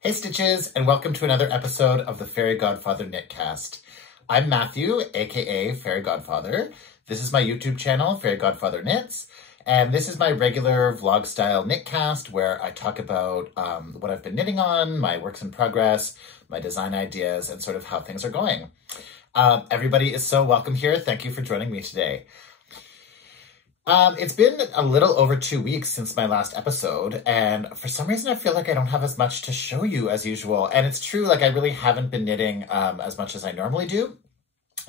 Hey Stitches, and welcome to another episode of the Fairy Godfather Knitcast. I'm Matthew, aka Fairy Godfather. This is my YouTube channel, Fairy Godfather Knits, and this is my regular vlog-style knitcast where I talk about what I've been knitting on, my works in progress, my design ideas, and sort of how things are going. Everybody is so welcome here. Thank you for joining me today. It's been a little over 2 weeks since my last episode, and for some reason I feel like I don't have as much to show you as usual. And it's true, like I really haven't been knitting as much as I normally do.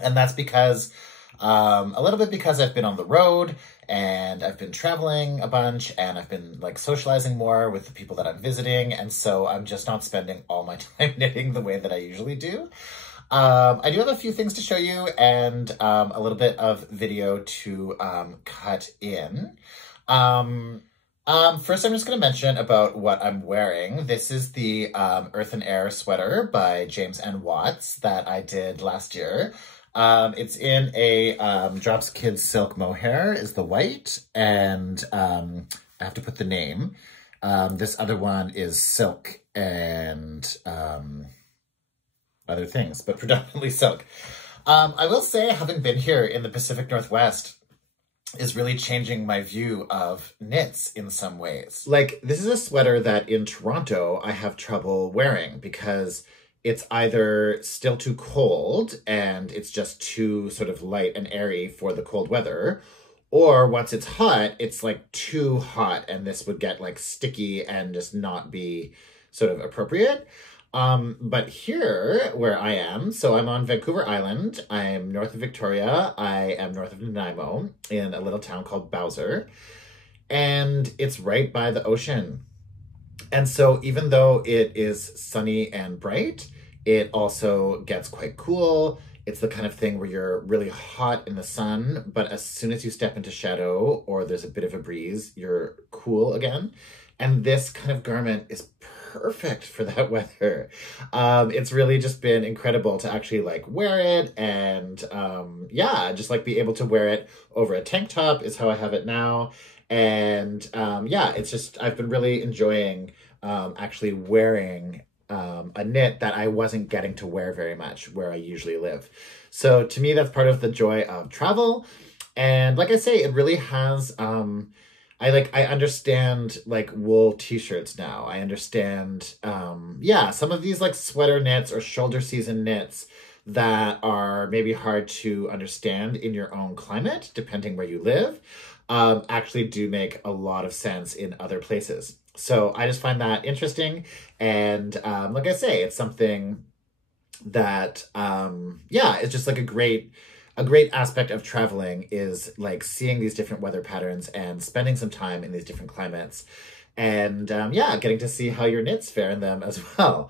And that's because, a little bit because I've been on the road and I've been traveling a bunch and I've been like socializing more with the people that I'm visiting. And so I'm just not spending all my time knitting the way that I usually do. I do have a few things to show you and a little bit of video to cut in. First, I'm just going to mention about what I'm wearing. This is the Earth and Air sweater by James N. Watts that I did last year. It's in a Drops Kids Silk Mohair is the white, and I have to put the name. This other one is silk and other things, but predominantly silk. I will say, having been here in the Pacific Northwest is really changing my view of knits in some ways. Like, this is a sweater that in Toronto I have trouble wearing because it's either still too cold and it's just too sort of light and airy for the cold weather, or once it's hot, it's like too hot and this would get like sticky and just not be sort of appropriate. But here where I am, so I'm on Vancouver Island, I'm north of Victoria, I am north of Nanaimo in a little town called Bowser, and it's right by the ocean. And so even though it is sunny and bright, it also gets quite cool. It's the kind of thing where you're really hot in the sun, but as soon as you step into shadow or there's a bit of a breeze, you're cool again. And this kind of garment is perfect for that weather. It's really just been incredible to actually like wear it and yeah, just like be able to wear it over a tank top is how I have it now. And yeah, it's just, I've been really enjoying actually wearing a knit that I wasn't getting to wear very much where I usually live. So to me, that's part of the joy of travel. And like I say, it really has, I understand like wool t-shirts now. I understand, yeah, some of these like sweater knits or shoulder season knits that are maybe hard to understand in your own climate, depending where you live, actually do make a lot of sense in other places. So I just find that interesting. And like I say, it's something that, yeah, it's just like a great aspect of traveling is like seeing these different weather patterns and spending some time in these different climates and yeah, getting to see how your knits fare in them as well.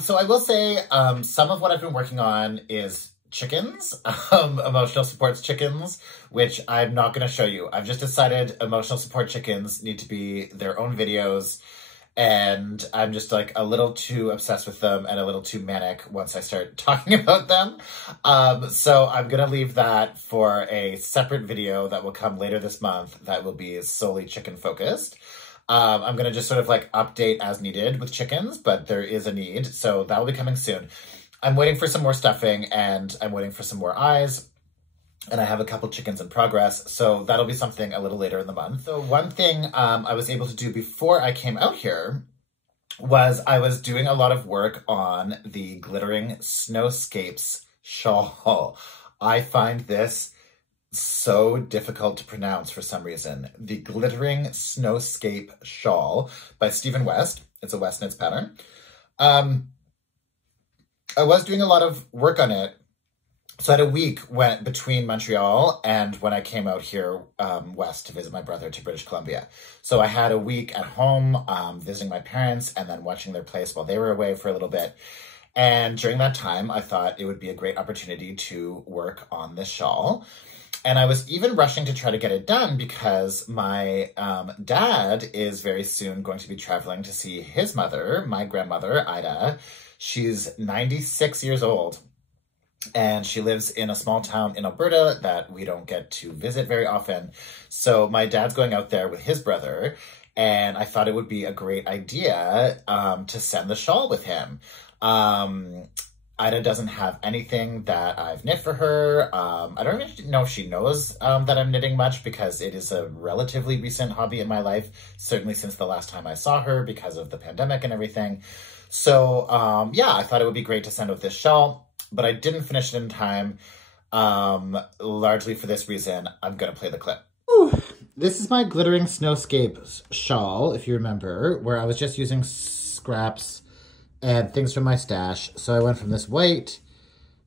So I will say some of what I've been working on is chickens, emotional supports chickens, which I'm not going to show you. I've just decided emotional support chickens need to be their own videos. And I'm just like a little too obsessed with them and a little too manic once I start talking about them. So I'm going to leave that for a separate video that will come later this month that will be solely chicken focused. I'm going to just sort of like update as needed with chickens, but there is a need. So that will be coming soon. I'm waiting for some more stuffing and I'm waiting for some more eyes. And I have a couple chickens in progress, so that'll be something a little later in the month. So one thing I was able to do before I came out here was I was doing a lot of work on the Glittering Snowscapes shawl. I find this so difficult to pronounce for some reason. The Glittering Snowscape shawl by Stephen West. It's a West Knits pattern. I was doing a lot of work on it. So I had a week went between Montreal and when I came out here west to visit my brother to British Columbia. So I had a week at home visiting my parents and then watching their place while they were away for a little bit. And during that time, I thought it would be a great opportunity to work on this shawl. And I was even rushing to try to get it done because my dad is very soon going to be traveling to see his mother, my grandmother, Ida. She's 96 years old. And she lives in a small town in Alberta that we don't get to visit very often. So my dad's going out there with his brother. and I thought it would be a great idea to send the shawl with him. Ida doesn't have anything that I've knit for her. I don't even know if she knows that I'm knitting much, because it is a relatively recent hobby in my life, certainly since the last time I saw her because of the pandemic and everything. So yeah, I thought it would be great to send with this shawl, but I didn't finish it in time, largely for this reason. I'm going to play the clip. Ooh. This is my glittering Snowscape shawl, if you remember, where I was just using scraps and things from my stash. So I went from this white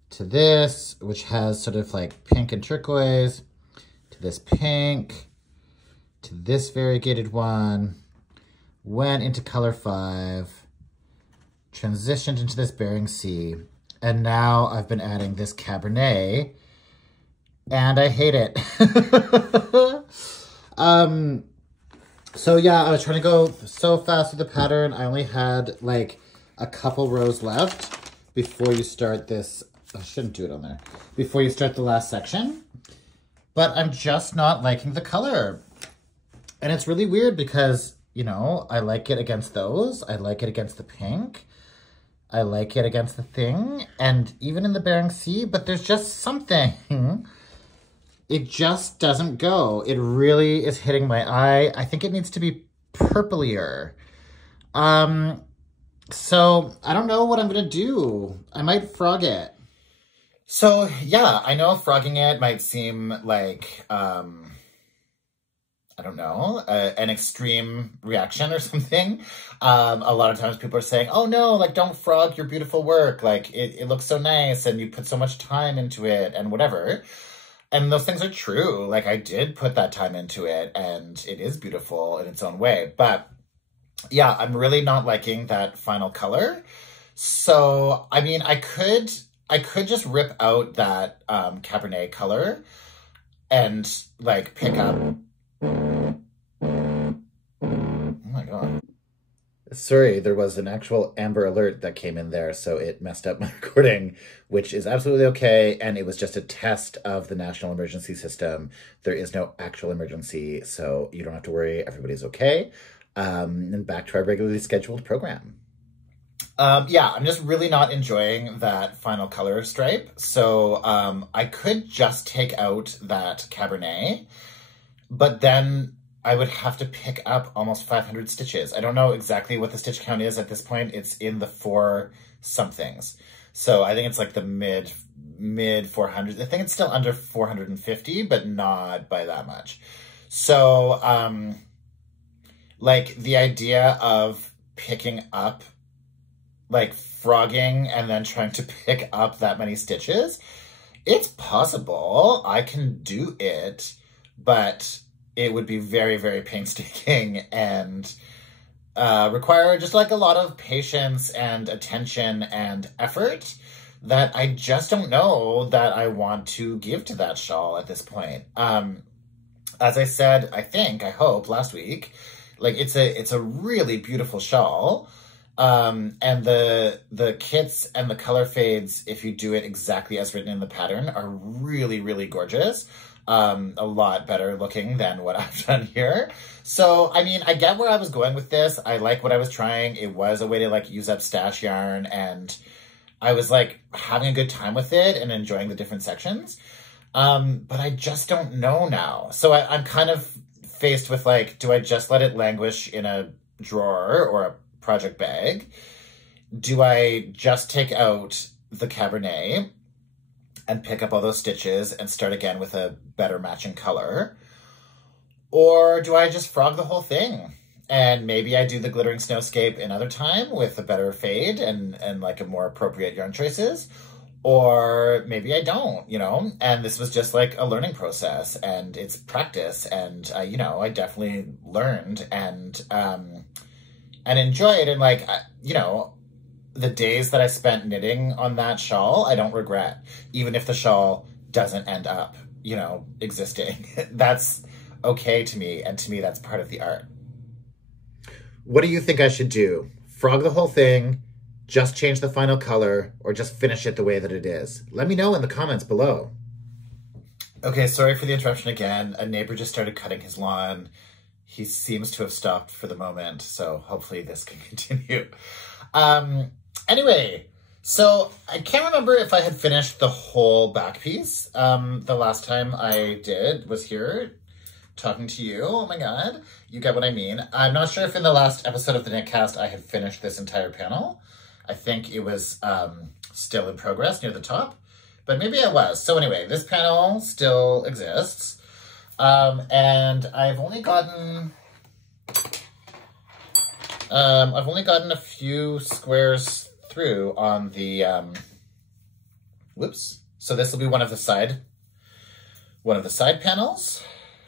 to this, which has sort of like pink and turquoise, to this pink, to this variegated one, went into color 5, transitioned into this Bering Sea, and now I've been adding this Cabernet, and I hate it. So yeah, I was trying to go so fast with the pattern. I only had like a couple rows left before you start this. I shouldn't do it on there. Before you start the last section. But I'm just not liking the color. And it's really weird because, you know, I like it against those. I like it against the pink. I like it against the thing. And even in the Bering Sea, but there's just something. It just doesn't go. It really is hitting my eye. I think it needs to be purplier. So I don't know what I'm going to do. I might frog it. So yeah, I know frogging it might seem like, I don't know, an extreme reaction or something. A lot of times people are saying, oh no, like don't frog your beautiful work. Like it looks so nice and you put so much time into it and whatever. And those things are true. Like I did put that time into it and it is beautiful in its own way. But yeah, I'm really not liking that final color. So, I mean, I could just rip out that Cabernet color and like pick up. Oh my God. Sorry, there was an actual Amber Alert that came in there, so it messed up my recording, which is absolutely okay. And it was just a test of the national emergency system. There is no actual emergency, so you don't have to worry. Everybody's okay. And back to our regularly scheduled program. Yeah, I'm just really not enjoying that final color stripe. So I could just take out that Cabernet, but then I would have to pick up almost 500 stitches. I don't know exactly what the stitch count is at this point. It's in the 4 somethings. So I think it's like the mid 400s. I think it's still under 450, but not by that much. So, like the idea of picking up, like frogging and then trying to pick up that many stitches, it's possible. I can do it, but it would be very, very painstaking and require just like a lot of patience and attention and effort that I just don't know that I want to give to that shawl at this point. As I said, I hope last week, like it's a really beautiful shawl. And the kits and the color fades, if you do it exactly as written in the pattern, are really, really gorgeous. A lot better looking than what I've done here. So, I mean, I get where I was going with this. I like what I was trying. It was a way to like use up stash yarn, and I was like having a good time with it and enjoying the different sections. But I just don't know now. So I'm kind of faced with like, do I just let it languish in a drawer or a project bag? Do I just take out the Cabernet and pick up all those stitches and start again with a better matching color? Or do I just frog the whole thing? And maybe I do the glittering Snowscape another time with a better fade and like a more appropriate yarn choices. Or maybe I don't, you know? And this was just like a learning process and it's practice. And, you know, I definitely learned and enjoyed. And like, you know, the days that I spent knitting on that shawl, I don't regret, even if the shawl doesn't end up, you know, existing. That's okay to me. And to me, that's part of the art. What do you think I should do? Frog the whole thing, just change the final color, or just finish it the way that it is? Let me know in the comments below. Okay, sorry for the interruption again. A neighbor just started cutting his lawn. he seems to have stopped for the moment, so hopefully this can continue. Anyway, so I can't remember if I had finished the whole back piece. The last time I was here talking to you. Oh my god, you get what I mean. I'm not sure if in the last episode of the Knitcast I had finished this entire panel. I think it was still in progress near the top, but maybe I was. So anyway, this panel still exists. And I've only gotten a few squares through on the, whoops. So this will be one of the side panels,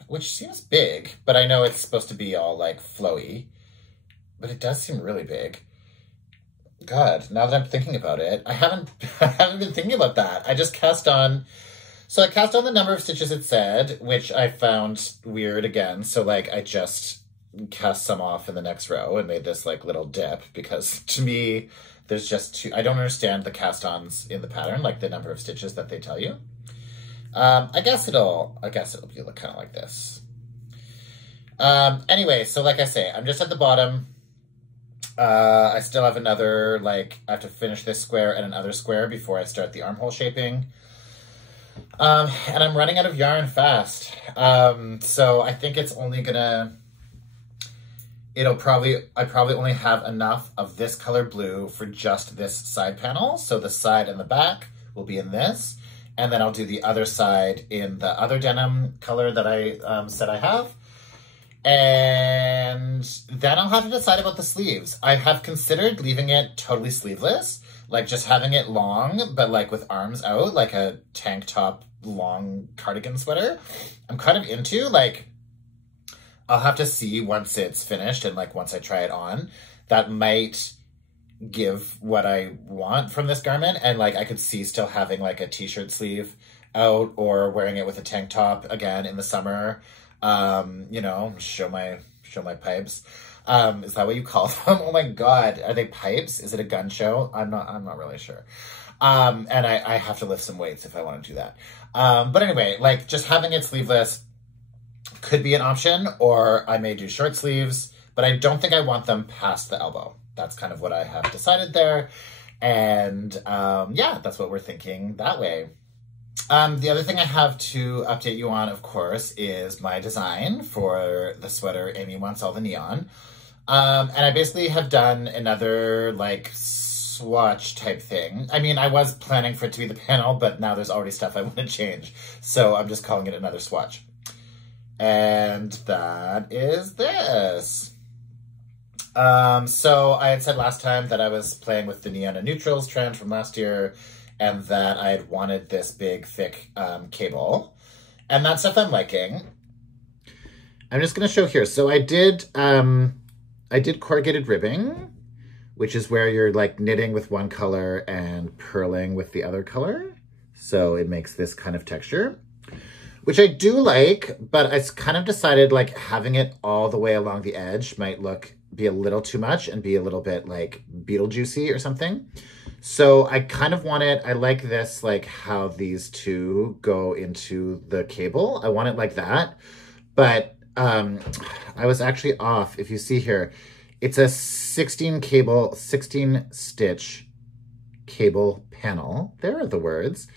which seems big, but I know it's supposed to be all like flowy, but it does seem really big. God, now that I'm thinking about it, I haven't been thinking about that. I just cast on, so I cast on the number of stitches it said, which I found weird again. So like I just cast some off in the next row and made this like little dip, because to me, there's just two, I don't understand the cast-ons in the pattern, like the number of stitches that they tell you. I guess it'll be kind of like this. Anyway, so like I say, I'm just at the bottom. I still have another, like, I have to finish this square and another square before I start the armhole shaping. And I'm running out of yarn fast. So I think it's only gonna, I probably only have enough of this color blue for just this side panel. So the side and the back will be in this. And then I'll do the other side in the other denim color that I said I have. And then I'll have to decide about the sleeves. I have considered leaving it totally sleeveless, like just having it long, but like with arms out, like a tank top, long cardigan sweater. I'm kind of into, like, I'll have to see once it's finished and like once I try it on, that might give what I want from this garment. And like I could see still having like a t-shirt sleeve out, or wearing it with a tank top again in the summer. You know, show my pipes. Is that what you call them? Oh my god, are they pipes? Is it a gun show? I'm not really sure. And I have to lift some weights if I want to do that. But anyway, like just having it sleeveless could be an option, or I may do short sleeves, but I don't think I want them past the elbow. That's kind of what I have decided there. And yeah, that's what we're thinking that way. The other thing I have to update you on, of course, is my design for the sweater Amy Wants All the Neon. And I basically have done another like swatch type thing. I mean, I was planning for it to be the panel, but now there's already stuff I want to change. So I'm just calling it another swatch. And that is this. So I had said last time that I was playing with the neon and neutrals trend from last year, and that I had wanted this big, thick cable. And that stuff I'm liking. I'm just going to show here. So I did corrugated ribbing, which is where you're like knitting with one color and purling with the other color. So it makes this kind of texture, which I do like, but I kind of decided like having it all the way along the edge might be a little too much and be a little bit like Beetlejuicy or something. So I kind of want it, I like this, like how these two go into the cable. I want it like that, but I was actually off. If you see here, it's a 16 stitch cable panel. There are the words.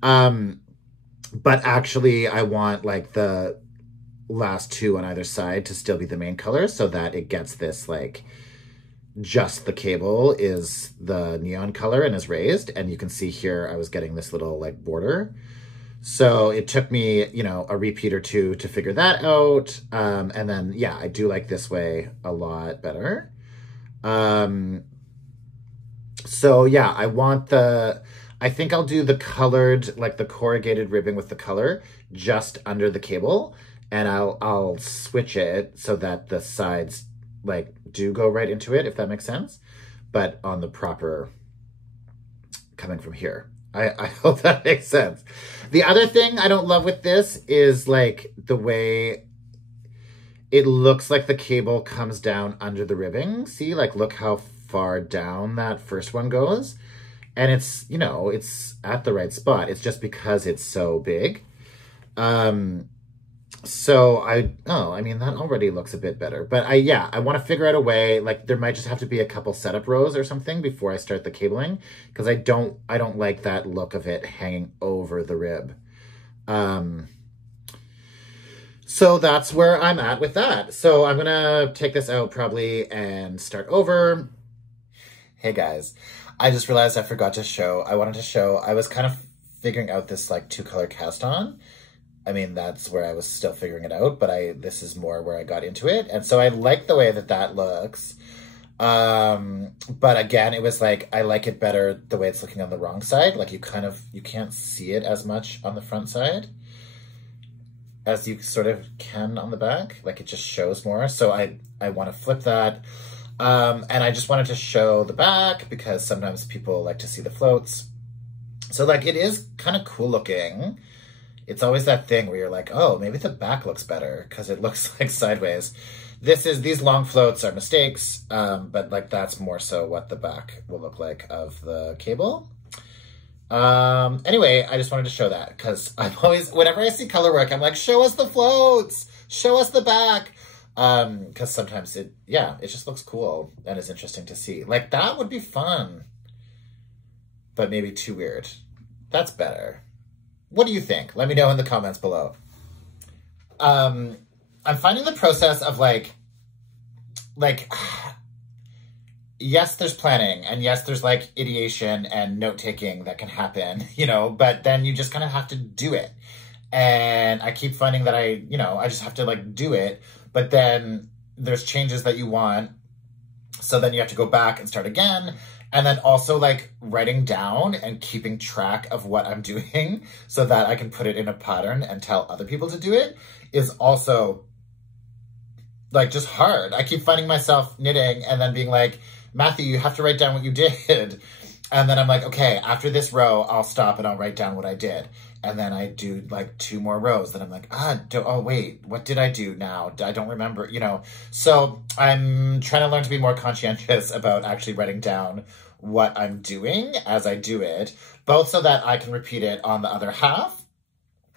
But actually I want like the last two on either side to still be the main color, so that it gets this like just the cable is the neon color and is raised. And you can see here I was getting this little like border. So it took me, you know, a repeat or two to figure that out. And then, yeah, I do like this way a lot better. So yeah, I think I'll do the colored, like the corrugated ribbing with the color just under the cable. And I'll switch it so that the sides like do go right into it, if that makes sense. But on the proper, coming from here. I hope that makes sense. The other thing I don't love with this is like the way it looks like the cable comes down under the ribbing. See, like look how far down that first one goes. And it's, you know, it's at the right spot. It's just because it's so big. So I mean, that already looks a bit better. But I want to figure out a way, like there might just have to be a couple setup rows or something before I start the cabling, because I don't like that look of it hanging over the rib. So that's where I'm at with that. So I'm gonna take this out probably and start over. Hey guys, I just realized I forgot to show, I was kind of figuring out this like 2-color cast on. I mean, that's where I was still figuring it out, but this is more where I got into it. And so I like the way that looks. But again, it was like, I like it better the way it's looking on the wrong side. Like you can't see it as much on the front side as you sort of can on the back. Like it just shows more. So I want to flip that. And I just wanted to show the back because sometimes people like to see the floats. So like, it is kind of cool looking. It's always that thing where you're like, oh, maybe the back looks better because it looks like sideways. These long floats are mistakes, but like that's more so what the back will look like of the cable. Anyway, I just wanted to show that because I'm always, whenever I see color work, I'm like, show us the floats, show us the back. Because sometimes it just looks cool and it's interesting to see. Like that would be fun, but maybe too weird. That's better. What do you think? Let me know in the comments below. I'm finding the process of like, yes, there's planning and yes, there's like ideation and note-taking that can happen, you know, but then you just kind of have to do it. And I keep finding that I just have to like do it, but then there's changes that you want. So then you have to go back and start again. And then also like writing down and keeping track of what I'm doing so that I can put it in a pattern and tell other people to do it is also like just hard. I keep finding myself knitting and then being like, Matthew, you have to write down what you did. And then I'm like, okay, after this row, I'll stop and I'll write down what I did. And then I do like 2 more rows. Then I'm like, oh wait, what did I do now? I don't remember, you know? So I'm trying to learn to be more conscientious about actually writing down what I'm doing as I do it, both so that I can repeat it on the other half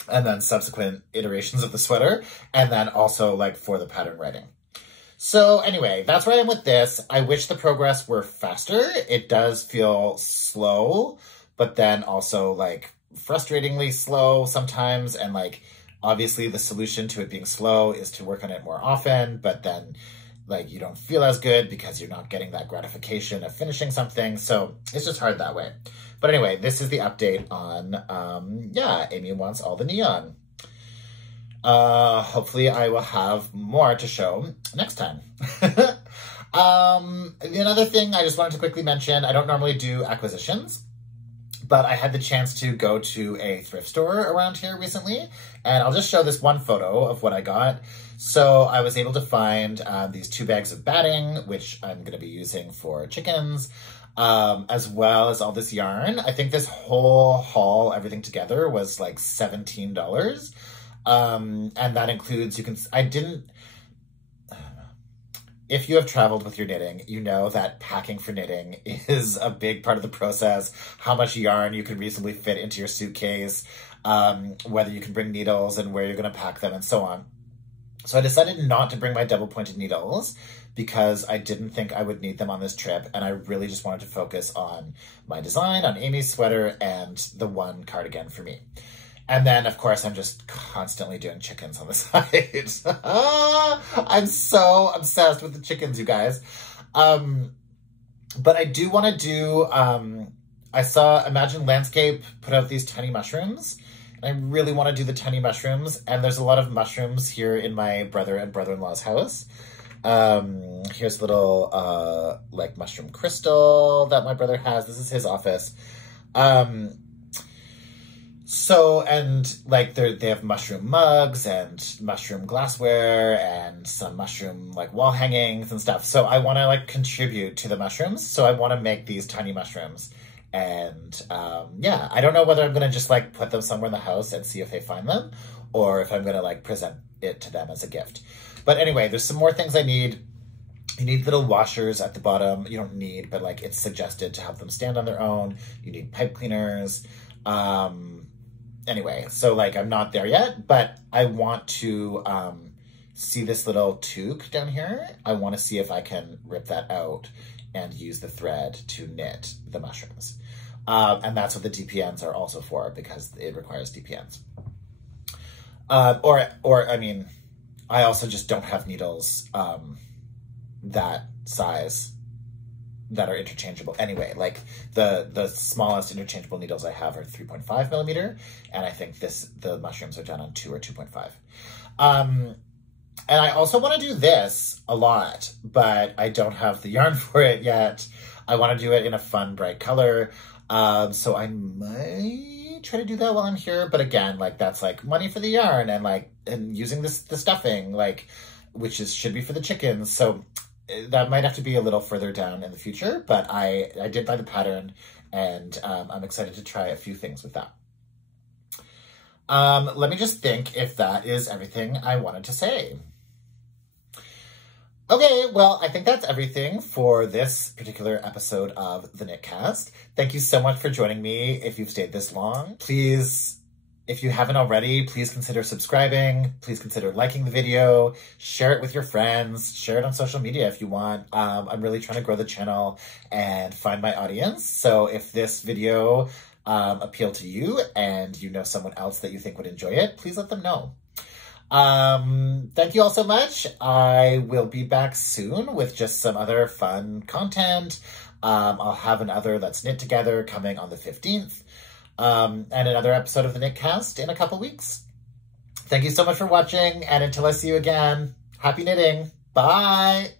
and then subsequent iterations of the sweater, and then also like for the pattern writing. So anyway, that's where I am with this. I wish the progress were faster. It does feel slow, but then also like frustratingly slow sometimes. And like, obviously the solution to it being slow is to work on it more often, but then like you don't feel as good because you're not getting that gratification of finishing something. So it's just hard that way. But anyway, this is the update on, Amy wants all the neon. Hopefully I will have more to show next time. Another thing I just wanted to quickly mention, I don't normally do acquisitions, but I had the chance to go to a thrift store around here recently, and I'll just show this one photo of what I got. So I was able to find these 2 bags of batting, which I'm going to be using for chickens, as well as all this yarn. I think this whole haul, everything together, was like $17. And that includes, if you have traveled with your knitting, you know that packing for knitting is a big part of the process. How much yarn you can reasonably fit into your suitcase, whether you can bring needles and where you're going to pack them and so on. So I decided not to bring my double-pointed needles because I didn't think I would need them on this trip. And I really just wanted to focus on my design, on Amy's sweater, and the one cardigan for me. And then, of course, I'm just constantly doing chickens on the side. I'm so obsessed with the chickens, you guys. But I do want to do, I saw Imagine Landscape put out these tiny mushrooms. And I really want to do the tiny mushrooms. And there's a lot of mushrooms here in my brother and brother-in-law's house. Here's a little, like, mushroom crystal that my brother has. This is his office. So, and like they have mushroom mugs and mushroom glassware and some mushroom like wall hangings and stuff. So I want to like contribute to the mushrooms. So I want to make these tiny mushrooms. And I don't know whether I'm going to just like put them somewhere in the house and see if they find them, or if I'm going to like present it to them as a gift. But anyway, there's some more things I need. You need little washers at the bottom. You don't need, but like it's suggested to help them stand on their own. You need pipe cleaners. anyway, so like I'm not there yet, but I want to see this little toque down here. I want to see if I can rip that out and use the thread to knit the mushrooms. And that's what the DPNs are also for, because it requires DPNs. Or I mean, I also just don't have needles that size that are interchangeable anyway. Like the smallest interchangeable needles I have are 3.5 millimeter, and I think the mushrooms are done on 2 or 2.5. And I also want to do this a lot, but I don't have the yarn for it yet. I want to do it in a fun, bright color. So I might try to do that while I'm here. But again, like that's like money for the yarn and using the stuffing, like, which should be for the chickens. So that might have to be a little further down in the future, but I did buy the pattern, and I'm excited to try a few things with that. Let me just think if that is everything I wanted to say. Okay, well, I think that's everything for this particular episode of the Knitcast. Thank you so much for joining me. If you've stayed this long, please, if you haven't already, please consider subscribing. Please consider liking the video. Share it with your friends. Share it on social media if you want. I'm really trying to grow the channel and find my audience. So if this video appealed to you and you know someone else that you think would enjoy it, please let them know. Thank you all so much. I will be back soon with just some other fun content. I'll have another Let's Knit Together coming on the 15th. And another episode of the Knitcast in a couple weeks. Thank you so much for watching, and until I see you again, happy knitting. Bye!